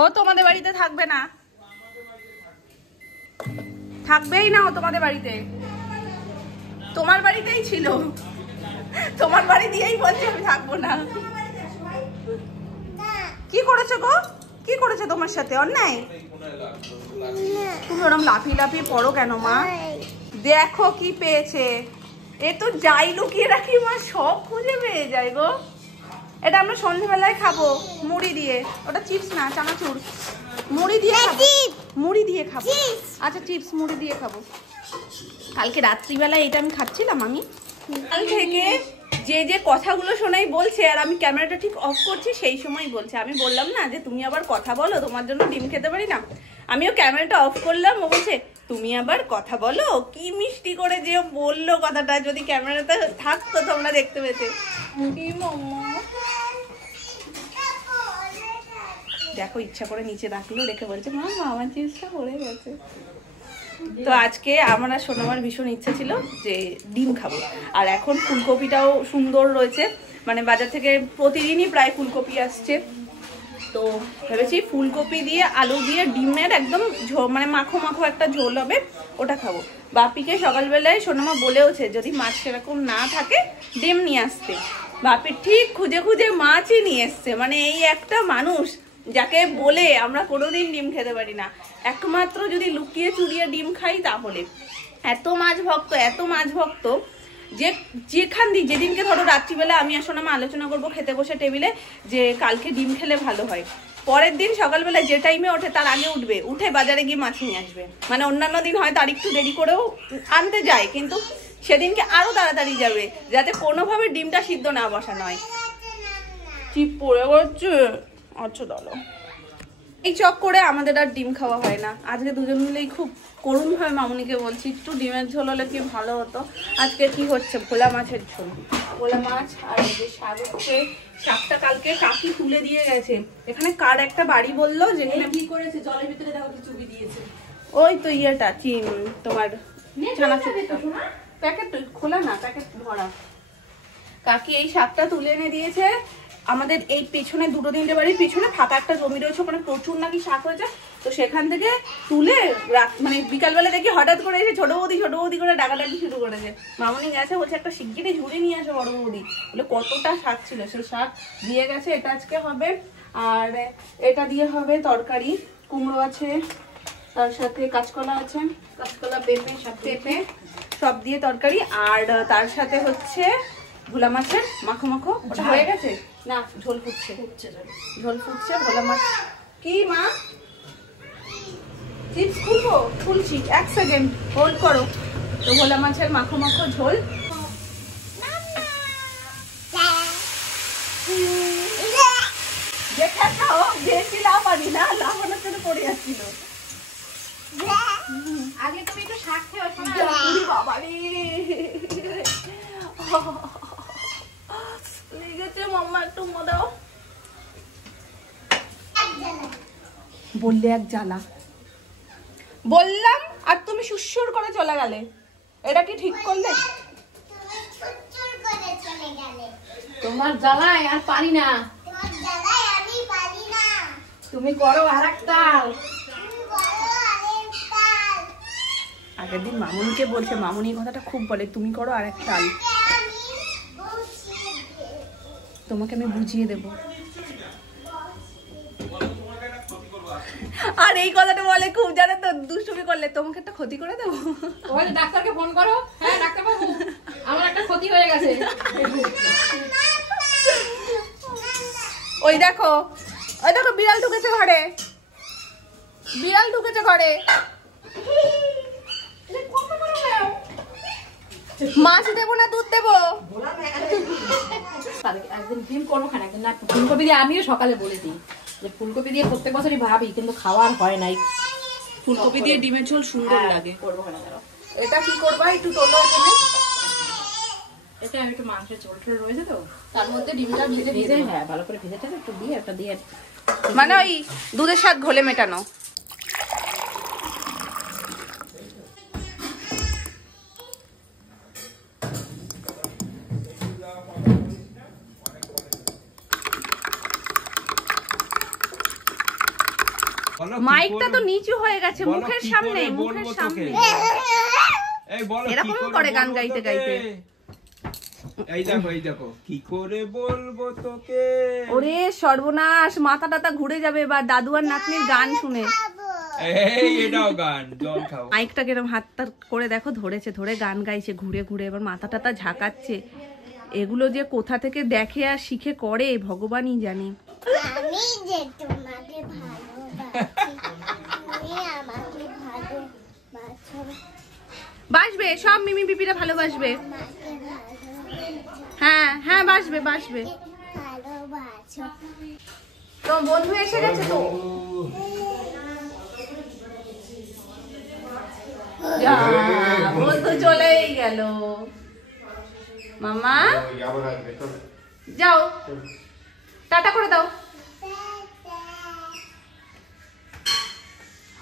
ও তোমাদের বাড়িতে থাকবে না, থাকবেই না ও তোমাদের বাড়িতে, তোমার বাড়িতেই ছিল, তোমার বাড়ি দিয়েই বলছে আমি থাকবো না। কি করেছো গো, কি করেছো তোমার সাথে অন্যায়? তুমি ওরকম লাফিয়ে লাফিয়ে পড়ো কেন মা? দেখো কি পেয়েছে, এ তো যাই লুকিয়ে রাখি মা সব খুঁজে পেয়ে যায় গো। এটা আমরা সন্ধ্যেবেলায় খাবো মুড়ি দিয়ে, ওটা চিপস না চানাচুর, মুড়ি দিয়ে খাবো, মুড়ি দিয়ে খাবো। আচ্ছা চিপস মুড়ি দিয়ে খাবো। কালকে রাত্রিবেলায় এটা আমি খাচ্ছিলাম, আমি কাল থেকে যে যে কথাগুলো শোনাই বলছে আর আমি ক্যামেরাটা ঠিক অফ করছি সেই সময় বলছে। আমি বললাম না যে তুমি আবার কথা বলো, তোমার জন্য ডিম খেতে পারি না। আমিও ক্যামেরাটা অফ করলাম, ও বলছে তুমি আবার কথা বলো। কি মিষ্টি করে যে বললো কথাটা, যদি ক্যামেরাটা থাকতো তোমরা দেখতে পেতে। কি মাম্মা দেখো ইচ্ছা করে নিচে রাখলো, রেখে বলছে মা আমার চিপসটা পড়ে গেছে। তো আজকে আমার আর সোনামার ভীষণ ইচ্ছা ছিল যে ডিম খাবো, আর এখন ফুলকপিটাও সুন্দর রয়েছে, মানে বাজার থেকে প্রতিদিনই প্রায় ফুলকপি আসছে। তো ভেবেছি ফুলকপি দিয়ে আলু দিয়ে ডিমের একদম মানে মাখো মাখো একটা ঝোল হবে, ওটা খাবো। বাপিকে সকালবেলায় সোনামা বলেওছে যদি মাছ সেরকম না থাকে ডিম নিয়ে আসতে। বাপি ঠিক খুঁজে খুঁজে মাছই নিয়ে এসছে। মানে এই একটা মানুষ যাকে বলে আমরা কোনোদিন ডিম খেতে পারি না, একমাত্র যদি লুকিয়ে চুরিয়ে ডিম খাই তাহলে। এত মাছ ভক্ত, এত মাছ ভক্ত যে যেখান দিয়ে যেদিনকে ধরো রাত্রিবেলা আমি আসলে আমি আলোচনা করবো খেতে বসে টেবিলে যে কালকে ডিম খেলে ভালো হয়, পরের দিন সকালবেলা যে টাইমে ওঠে তার আগে উঠবে, উঠে বাজারে গিয়ে মাছ নিয়ে আসবে। মানে অন্যান্য দিন হয় তার একটু দেরি করেও আনতে যায়, কিন্তু সেদিনকে আরো তাড়াতাড়ি যাবে যাতে কোনোভাবে ডিমটা সিদ্ধ না বসানো হয়। চিপ পড়ে গেছে। আচ্ছা দাঁড়ো, এই চক করে আমাদের আর ডিম খাওয়া হয় না। আজকে দুজন মিলেই খুব করুণ ভাবে মামুনিকে বলছি একটু ডিমের ঝোল হলে কি ভালো হতো। আজকে কি হচ্ছে, ভোলা মাছের ঝোল, ভোলা মাছ। আর এই যে শাক হচ্ছে, শাকটা কালকে কাকি তুলে দিয়ে গেছে। এখানে কার একটা বাড়ি বললো যেখানে কি করেছে জলের ভিতরে দেখো কি চুবি দিয়েছে, ওই তো ইয়েটা তোমার চানাচুরটা প্যাকেট খোলা না, প্যাকেট ভরা। কাকি এই শাকটা তুলে এনে দিয়েছে। আমাদের এই পেছনে দুটো তিনটে বাড়ির পেছনে ফাঁকা একটা জমি রয়েছে, ওখানে প্রচুর নাকি শাক হয়েছে। তো সেখান থেকে তুলে মানে বিকালবেলা দেখি হঠাৎ করে এসে ছোট বৌদি করে ডাকাডাকি শুরু করেছে। মামনি গেছে বলছে একটা শিগগিরই ঝুড়ি নিয়ে আসো বড় বৌদি, বলে কতটা শাক ছিল। সেই শাক দিয়ে গেছে, এটা আজকে হবে। আর এটা দিয়ে হবে তরকারি, কুমড়ো আছে, তার সাথে কাঁচকলা আছে, কাঁচকলা পেঁপে সব দিয়ে তরকারি। আর তার সাথে হচ্ছে ভোলা মাছের মাখো মাখো, ওটা হয়ে গেছে না, ঝোল ফুটছে, ঝোল ফুটছে। ভোলা মাছ কি মা চিপস খুলবো, খুলছি, এক সেকেন্ড হোল্ড করো। তো ভোলা মাছের মাখো মাখো ঝোল। দেখা খাও, বেশি লাফানি না, লাফানোর জন্য পড়ে যাচ্ছিল। আগে তুমি একটু শাক খেয়ে বাবা রে লেগেছে। মাম্মা একটু দাও, বললে এক জ্বালা বললাম আর তুমি সুসুর করে চলে গেলে, এটা কি ঠিক করলে? তোমার জ্বালায় আর পারি না, তুমি করো আর একটা। আগের দিন মামুনিকে বলছে, মামুনি কথাটা খুব বলে, তুমি করো আর একটা আল, তোমাকে আমি বুঝিয়ে দেব। আর এই কথাটা বলে খুব, জানো তো, দুষ্টুমি করলে তোমাকে একটা ক্ষতি করে দেবো। ওই ডাক্তারকে ফোন করো। হ্যাঁ ডাক্তার বাবু, আমার একটা ক্ষতি হয়ে গেছে। ওই দেখো, ওই দেখো বিড়াল ঢুকেছে ঘরে, বিড়াল ঢুকেছে ঘরে। মাছ দেবো না দুধ দেবো? একদিন ডিম করবো খান, একদিন না। ফুলকপি দিয়ে আমিও সকালে বলে দিই যে ফুলকপি দিয়ে প্রত্যেক বছরই ভাবি, কিন্তু খাওয়ার হয় নাই। ফুলকপি দিয়ে ডিমের ঝোল সুন্দর লাগে। করবো না, এটা কি করবা একটু তোলো এখানে। এটা আমি একটু মাংসের ঝোল টোল রয়েছে তো, তার মধ্যে ডিমটা ভেজে, হ্যাঁ ভালো করে ভেজে একটু দিয়ে একটা দিয়ে, মানে ওই দুধের স্বাদ ঘোলে মেটানো। মাইকটা তো নিচু হয়ে গেছে মুখের সামনে, মুখের সামনে। এরকম করে গান গাইতে গাইতে। এই দেখো কি করে বলবো তোকে। ওরে সর্বনাশ, মাথা টাথা ঘুরে যাবে বা দাদু আর নাতনির গান শুনে। এই এটাও গান, জল খাও। মাইকটা কিরম হাতটা করে দেখো ধরেছে, ধরে গান গাইছে ঘুরে ঘুরে, এবার মাথা টাথা ঝাঁকাচ্ছে। এগুলো যে কোথা থেকে দেখে আর শিখে করে ভগবানই জানে। আমি যে তোমাকে বাসবে সব, মিমি পিপিরা ভালোবাসবে। হ্যাঁ হ্যাঁ বাসবে বাসবে। তো বন্ধু এসে গেছে তো, বন্ধু চলেই গেল। মামা যাও, টাটা করে দাও।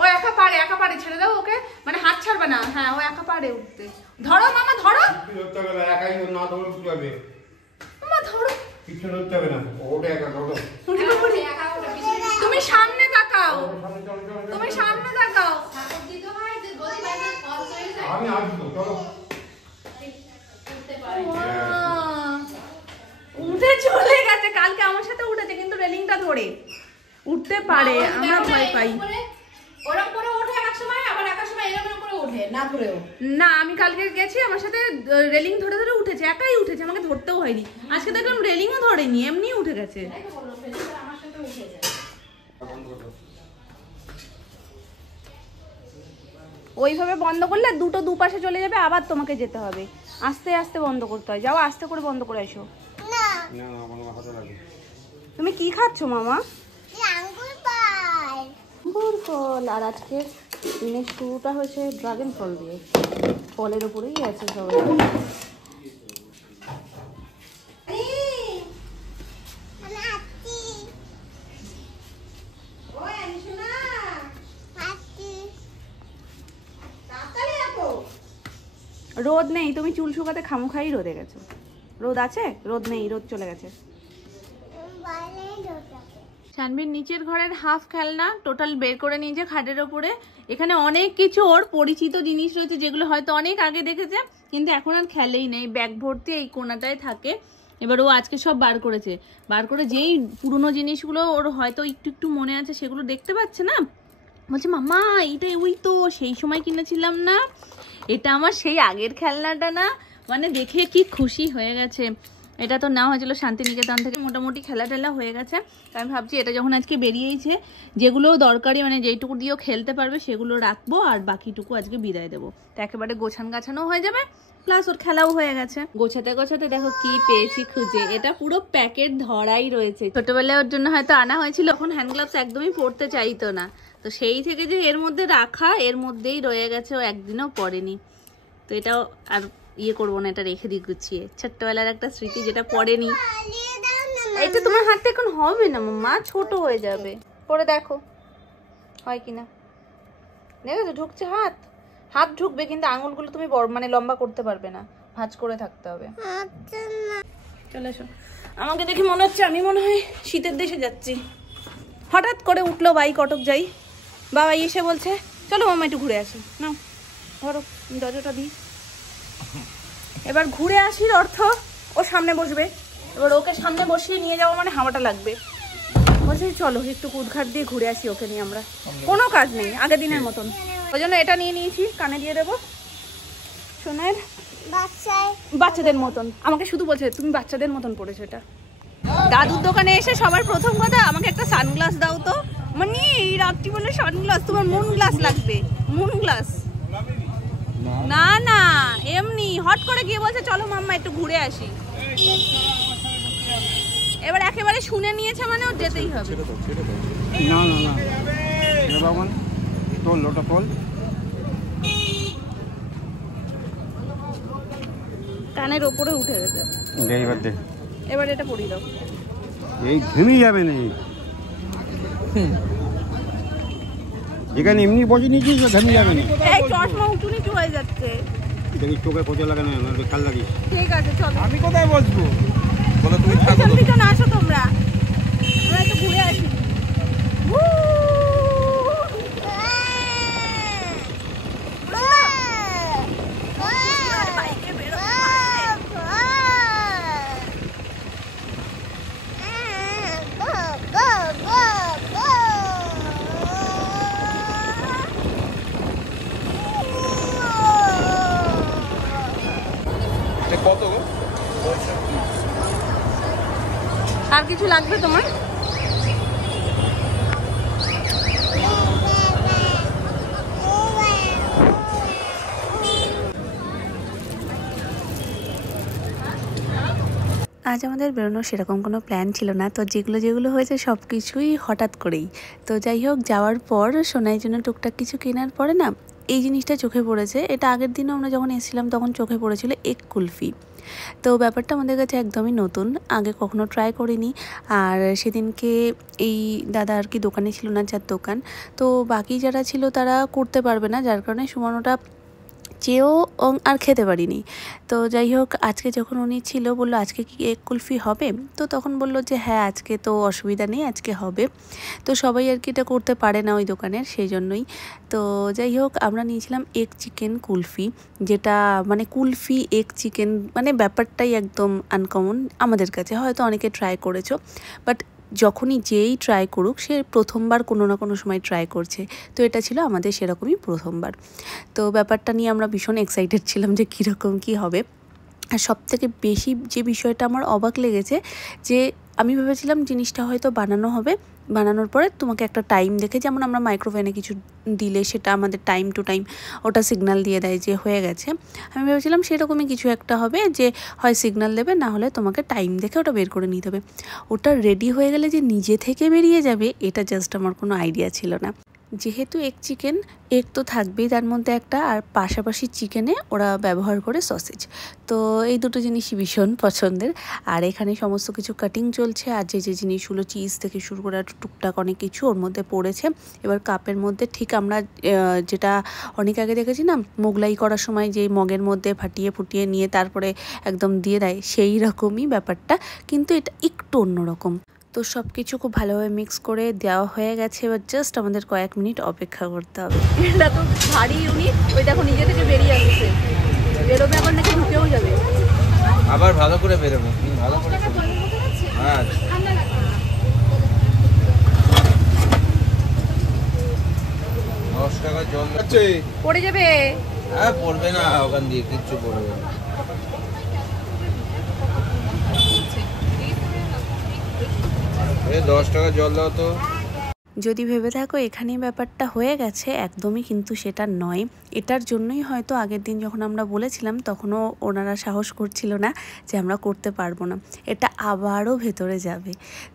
ও একা পারে, একা পারে, ছেড়ে দাও ওকে, মানে হাত ছাড়বে না। হ্যাঁ ও একা পারে উঠতে। ধরো মামা ধরো, মামা ধরো, তুমি সামনে তাকাও, তুমি সামনে তাকাও। উঠে চলে গেছে, কালকে আমার সাথে উঠেছে কিন্তু রেলিংটা ধরে উঠতে পারে। আমরা ভয় পাই। ওরকম করে ওঠে এক সময়, আবার এক সময় এরকম করে ওঠে না ধরেও। না আমি কালকে গেছি, আমার সাথে রেলিং ধরে ধরে উঠেছে, একাই উঠেছে, আমাকে ধরতেও হয়নি। আজকে দেখলাম রেলিংও ধরেনি, এমনি উঠে গেছে। আমার সাথে উঠে যায়। ওইভাবে বন্ধ করলে দুটো দুপাশে চলে যাবে, আবার তোমাকে যেতে হবে। আস্তে আস্তে বন্ধ করতে হয়। যাও আস্তে করে বন্ধ করে এসো। তুমি কি খাচ্ছ মামা? আঙ্গুর ফল। আর আজকে দিনের শুরুটা হয়েছে ড্রাগন ফল দিয়ে। ফলের উপরেই আছে সবাই। রোদ নেই, তুমি চুল শুকাতে খামোখাই রোদে গেছো। রোদ আছে? রোদ নেই, রোদ চলে গেছে। শানভীর নিচের ঘরের হাফ খেলনা টোটাল বের করে নিয়েছে খাটের ওপরে। এখানে অনেক কিছু ওর পরিচিত জিনিস রয়েছে, যেগুলো হয়তো অনেক আগে দেখেছে কিন্তু এখন আর খেলেই নেই। ব্যাগ ভর্তি এই কোনাটায় থাকে। এবার ও আজকে সব বার করেছে, বার করে যেই পুরনো জিনিসগুলো ওর হয়তো একটু একটু মনে আছে সেগুলো দেখতে পাচ্ছে না, বলছে মামা এইটা ওই তো সেই সময় কিনেছিলাম না, এটা আমার সেই আগের খেলনাটা না। মানে দেখে কি খুশি হয়ে গেছে। এটা তো নেওয়া হয়েছিল শান্তিনিকেতন থেকে, মোটামুটি খেলা টেলা হয়ে গেছে। আমি ভাবছি এটা যখন আজকে বেরিয়েছে, যেগুলো দরকারি মানে যেইটুকু দিয়েও খেলতে পারবে সেগুলো রাখবো, আর বাকিটুকু আজকে বিদায় দেবো। তো একেবারে গোছান গাছানো হয়ে যাবে, প্লাস ওর খেলাও হয়ে গেছে। গোছাতে গোছাতে দেখো কি পেয়েছি খুঁজে। এটা পুরো প্যাকেট ধরাই রয়েছে। ছোটবেলায় ওর জন্য হয়তো আনা হয়েছিল, এখন হ্যান্ড গ্লাভস একদমই পরতে চাইতো না, তো সেই থেকে যে এর মধ্যে রাখা, এর মধ্যেই রয়ে গেছে, ও একদিনও পরেনি। তো এটাও আর ইয়ে করবো না, এটা রেখে দিই গুছিয়ে। ছোট্টবেলার একটা স্মৃতি যেটা পড়েনি। এটা তোমার হাতে এখন হবে না মাম্মা, ছোট হয়ে যাবে। পরে দেখো হয় কিনা। দেখেছো ঢুকছে হাত, হাত ঢুকবে কিন্তু আঙুলগুলো তুমি বড় মানে লম্বা করতে পারবে না, ভাঁজ করে থাকতে হবে। চলে এসো। আমাকে দেখে মনে হচ্ছে আমি মনে হয় শীতের দেশে যাচ্ছি। হঠাৎ করে উঠলো বাইক, অটক যাই। বাবা এসে বলছে চলো মামা একটু ঘুরে আসি। না ধরো দরজাটা দিই। এবার ঘুরে আসির অর্থ ও সামনে বসবে। এবার ওকে সামনে বসিয়ে নিয়ে যাবো মানে হাওয়াটা লাগবে। বলছি চলো একটু কুদঘাট দিয়ে ঘুরে আসি ওকে নিয়ে। আমরা কোনো কাজ নেই আগের দিনের মতন, ওই জন্য এটা নিয়ে নিয়েছি, কানে দিয়ে দেবো। শোনের বাচ্চাদের মতন আমাকে শুধু বলছে তুমি বাচ্চাদের মতন পড়েছো এটা। দাদুর দোকানে এসে সবার প্রথম কথা আমাকে একটা সানগ্লাস দাও তো। মানে এই রাত্রি বলে সানগ্লাস, তোমার মুন গ্লাস লাগবে। মুন গ্লাস না না এমনি হট করে গিয়ে বলছে চলো মাম্মা একটু ঘুরে আসি। এবার একেবারে শুনে নিয়েছে মানে ওর যেতেই হবে। না না না বাবা তোল ওটা তোল। কানের ওপরে উঠে গেছে। এবার দেখ, এবার এটা পরিয়ে দাও। এই ঘেমে যাবে না, যেখানে এমনি বসে নিয়েছিস ঘেমে যাবে না। এই চশমা উঁচু নিচু হয়ে যাচ্ছে, দেখি চোখে পচে লাগে না, খেয়াল লাগিস। ঠিক আছে চলো। আমি কোথায় বসবো বলো, তুমি থাকো। পিছনে আসো তোমরা, আমরা একটু ঘুরে আসি। কিছু লাগবে তোমার? আজ আমাদের বেরোনোর সেরকম কোনো প্ল্যান ছিল না, তো যেগুলো যেগুলো হয়েছে সব কিছুই হঠাৎ করেই। তো যাই হোক, যাওয়ার পর সোনাইয়ের জন্য টুকটাক কিছু কেনার পরে না এই জিনিসটা চোখে পড়েছে। এটা আগের দিনও আমরা যখন এসেছিলাম তখন চোখে পড়েছিল, এগ কুলফি। তো ব্যাপারটা আমাদের কাছে একদমই নতুন, আগে কখনো ট্রাই করিনি। আর সেদিনকে এই দাদা আর কি দোকানে ছিল না, যার দোকান, তো বাকি যারা ছিল তারা করতে পারবে না, যার কারণে সুমনটা চেয়েও আর খেতে পারিনি। তো যাই হোক, আজকে যখন উনি ছিল বললো আজকে কি এগ কুলফি হবে, তো তখন বললো যে হ্যাঁ আজকে তো অসুবিধা নেই, আজকে হবে। তো সবাই আর কি এটা করতে পারে না ওই দোকানের, সেই জন্যই। তো যাই হোক, আমরা নিয়েছিলাম এগ চিকেন কুলফি, যেটা মানে কুলফি এগ চিকেন, মানে ব্যাপারটাই একদম আনকমন আমাদের কাছে। হয়তো অনেকে ট্রাই করেছো, বাট যখনই যেই ট্রাই করুক সে প্রথমবার কোনো না কোনো সময় ট্রাই করছে, তো এটা ছিল আমাদের সেরকমই প্রথমবার। তো ব্যাপারটা নিয়ে আমরা ভীষণ এক্সাইটেড ছিলাম যে কীরকম কী হবে। আর সবথেকে বেশি যে বিষয়টা আমার অবাক লেগেছে, যে আমি ভেবেছিলাম জিনিসটা হয়তো বানানো হবে, বানানোর পরে তোমাকে একটা টাইম দেখে, যেমন আমরা মাইক্রোওভেনে কিছু দিলে সেটা আমাদের টাইম টু টাইম ওটা সিগন্যাল দিয়ে দেয় যে হয়ে গেছে। আমি ভেবেছিলাম সেরকমই কিছু একটা হবে, যে হয় সিগন্যাল দেবে, না হলে তোমাকে টাইম দেখে ওটা বের করে নিতে হবে। ওটা রেডি হয়ে গেলে যে নিজে থেকে বেরিয়ে যাবে, এটা জাস্ট আমার কোনো আইডিয়া ছিল না। যেহেতু এগ চিকেন, এগ তো থাকবেই তার মধ্যে একটা, আর পাশাপাশি চিকেনে ওরা ব্যবহার করে সসেজ। তো এই দুটো জিনিসই ভীষণ পছন্দের। আর এখানে সমস্ত কিছু কাটিং চলছে, আর যে জিনিসগুলো চিজ থেকে শুরু করে টুকটাক অনেক কিছু ওর মধ্যে পড়েছে। এবার কাপের মধ্যে ঠিক আমরা যেটা অনেক আগে দেখেছি না, মোগলাই করার সময় যে মগের মধ্যে ফাটিয়ে ফুটিয়ে নিয়ে তারপরে একদম দিয়ে দেয়, সেই রকমই ব্যাপারটা, কিন্তু এটা একটু অন্যরকম। তো সব কিছু খুব ভালোভাবে মিক্স করে দেওয়া হয়ে গেছে, এবার জাস্ট আমাদের কয়েক মিনিট অপেক্ষা করতে হবে। এটা তো ভারী ইউনিক, ওই দেখো নিজে থেকে বেরিয়ে আসছে, বেরোবে আবার নাকি ঢুকেও যাবে। আবার ভালো করে বেরোবো, ভালো করে। হ্যাঁ, 10 টাকা জল আছে, পড়ে যাবে। হ্যাঁ পড়বে না, ওখান দিয়ে কিচ্ছু পড়বে না। 10 টাকা জল দাও তো। যদি ভেবে থাকো এখানেই ব্যাপারটা হয়ে গেছে, একদমই কিন্তু সেটা নয়। এটার জন্যই হয়তো আগের দিন যখন আমরা বলেছিলাম তখনও ওনারা সাহস করছিল না যে আমরা করতে পারবো না, এটা আবারও ভেতরে যাবে।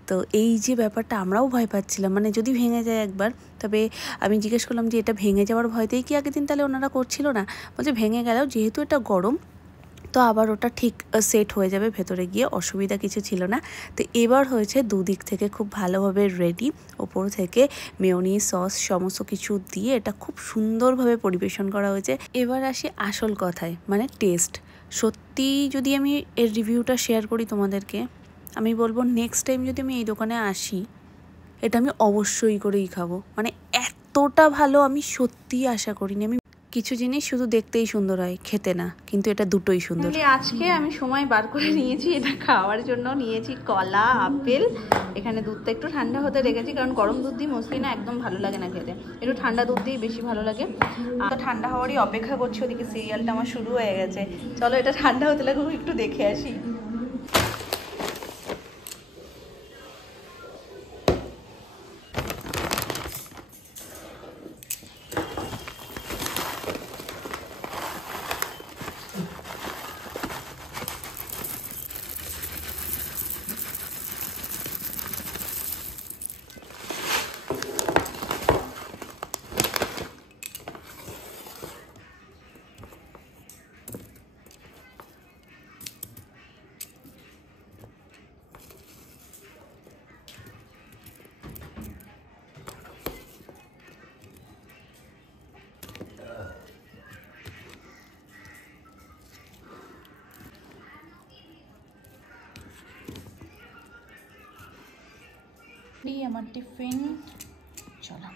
তো এই যে ব্যাপারটা আমরাও ভয় পাচ্ছিলাম, মানে যদি ভেঙে যায় একবার। তবে আমি জিজ্ঞেস করলাম যে এটা ভেঙে যাওয়ার ভয়তেই কি আগের দিন তাহলে ওনারা করছিল না, বলছে ভেঙে গেলেও যেহেতু এটা গরম, তো আবার ওটা ঠিক সেট হয়ে যাবে ভেতরে গিয়ে, অসুবিধা কিছু ছিল না। তো এবার হয়েছে দুদিক থেকে খুব ভালোভাবে রেডি, ওপর থেকে মেয়োনিজ সস সমস্ত কিছু দিয়ে এটা খুব সুন্দরভাবে পরিবেশন করা হয়েছে। এবার আসি আসল কথায়, মানে টেস্ট। সত্যি যদি আমি এর রিভিউটা শেয়ার করি তোমাদেরকে, আমি বলবো নেক্সট টাইম যদি আমি এই দোকানে আসি, এটা আমি অবশ্যই করেই খাবো। মানে এতটা ভালো আমি সত্যিই আশা করিনি। আমি কিছু জিনিস শুধু দেখতেই সুন্দর হয়, খেতে না, কিন্তু এটা দুটোই সুন্দর। আজকে আমি সময় বার করে নিয়েছি এটা খাওয়ার জন্য, নিয়েছি কলা, আপেল। এখানে দুধটা একটু ঠান্ডা হতে রেখেছি, কারণ গরম দুধ দিয়ে মোস্টলি না একদম ভালো লাগে না খেতে, একটু ঠান্ডা দুধ দিয়েই বেশি ভালো লাগে। তো ঠান্ডা হওয়ারই অপেক্ষা করছি, ওদিকে সিরিয়ালটা আমার শুরু হয়ে গেছে। চলো এটা ঠান্ডা হতে লাগুক, একটু দেখে আসি। আমার টিফিন, চলো।